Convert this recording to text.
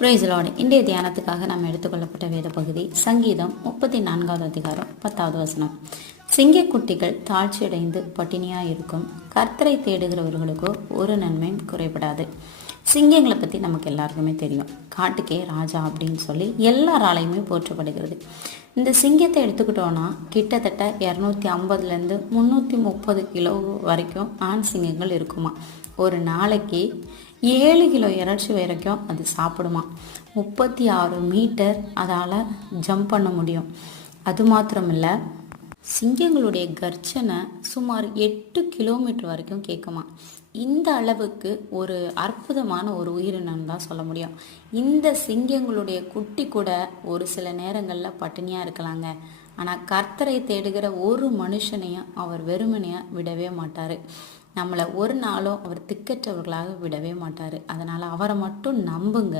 Price Lord. இன்றைய தியானத்துக்காக நாம் எடுத்துக்கொள்ளப்பட்ட வேத பகுதி சங்கீதம் 34வது அதிகாரம் 10வது வசனம். சிங்கக்குட்டிகள் தாழ்ச்சியடைந்து பட்டினியாக இருக்கும், கர்த்தரை தேடுகிறவர்களுக்கோ ஒரு நன்மையும் குறைபடாது. சிங்கங்களை பற்றி நமக்கு எல்லாருக்குமே தெரியும். காட்டுக்கே ராஜா அப்படின்னு சொல்லி எல்லாராலையுமே போற்றப்படுகிறது. இந்த சிங்கத்தை எடுத்துக்கிட்டோன்னா கிட்டத்தட்ட 250லேருந்து 330 கிலோ வரைக்கும் ஆண் சிங்கங்கள் இருக்குமா. ஒரு நாளைக்கு 7 கிலோ இறைச்சி வரைக்கும் அது சாப்பிடுமா. 36 மீட்டர் அதால் ஜம்ப் பண்ண முடியும். அது மாத்திரமில்லை, சிங்கங்களுடைய கர்ஜனை சுமார் 8 கிலோமீட்டர் வரைக்கும் கேட்குமா. இந்த அளவுக்கு ஒரு அற்புதமான ஒரு உயிரினம் தான் சொல்ல முடியும். இந்த சிங்கங்களுடைய குட்டி கூட ஒரு சில நேரங்களில் பட்டினியாக இருக்கலாங்க. ஆனால் கர்த்தரை தேடுகிற ஒரு மனுஷனையும் அவர் வெறுமனையாக விடவே மாட்டார். நம்மளை ஒரு நாளும் அவர் திக்கற்றவர்களாக விடவே மாட்டார். அதனால் அவரை மட்டும் நம்புங்க.